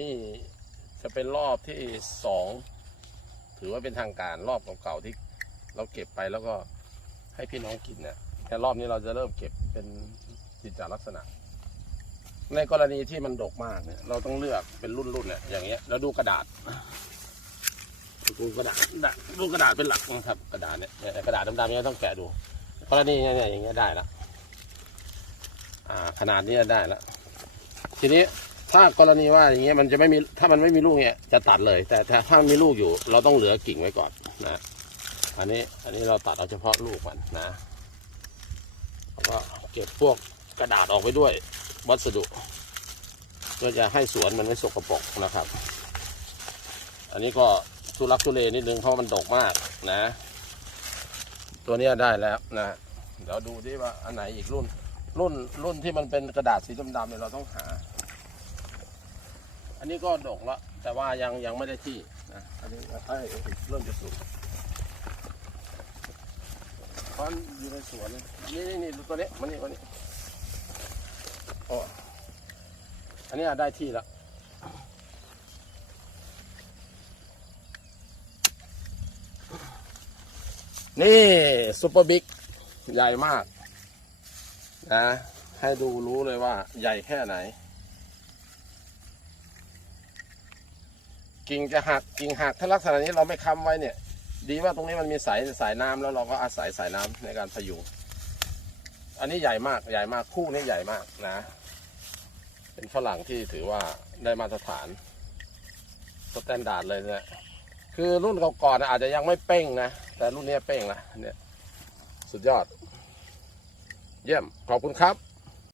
นี่จะเป็นรอบที่สองถือว่าเป็นทางการรอบเก่าๆที่ เราเก็บไปแล้วก็ให้พี่น้องกินเนี่ยแต่รอบนี้เราจะเริ่มเก็บเป็นจิตจาลักษณะ ในกรณีที่มันดกมากเนี่ยเราต้องเลือกเป็นรุ่นๆเนี่ยอย่างเงี้ยแล้วดูกระดาษดูกระดาษดูกระดาษเป็นหลักนะครับ กระดาษเนี่ยเนี่ยกระดาษดำๆเนี่ยต้องแกะดูกรณีเนี่ยอย่างเงี้ยได้ละอ่าขนาดนี้ได้ละทีนี้ ถ้ากรณีว่าอย่างเงี้ยมันจะไม่มีถ้ามันไม่มีลูกเนี่ยจะตัดเลย แต่ถ้าถ้ามีลูกอยู่ เราต้องเหลือกิ่งไว้ก่อนนะอันนี้อันนี้เราตัดเอาเฉพาะลูกมันนะแล้วก็เก็บพวกกระดาษออกไปด้วยวัสดุเพื่อจะให้สวนมันไม่สกปรกนะครับ อันนี้ก็ทุลักทุเลนิดนึงเพราะมันดกมากนะ ตัวนี้ได้แล้วนะเดี๋ยวดูดิว่าอันไหนอีกรุ่นรุ่นรุ่นที่มันเป็นกระดาษสีดำๆเนี่ยเราต้องหา อันนี้ก็ดกแล้วแต่ว่ายังยังไม่ได้ที่นะอันนี้เอ้เริ่มจะสุกเพราะอยู่ในสวนนี่นี่นี่ตัวนี้มันนี่มันนี่โอ้อันนี้ได้ที่แล้วนี่ซุปเปอร์บิ๊กใหญ่มากนะให้ดูรู้เลยว่าใหญ่แค่ไหน กิ่งจะหักกิ่งหักถ้าลักษณะนี้เราไม่ค้ำไว้เนี่ย ดีว่าตรงนี้มันมีสายสายน้ำแล้วเราก็อาศัยสายน้ำในการพยุงอันนี้ใหญ่มากใหญ่มากคู่นี้ใหญ่มากนะ เป็นฝรั่งที่ถือว่าได้มาตรฐานสแตนดาร์ดเลยเนี่ยคือรุ่นก่อนๆน่ะอาจจะยังไม่เป้งนะ แต่รุ่นนี้เป้งละเนี่ยสุดยอด เยี่ยม ขอบคุณครับ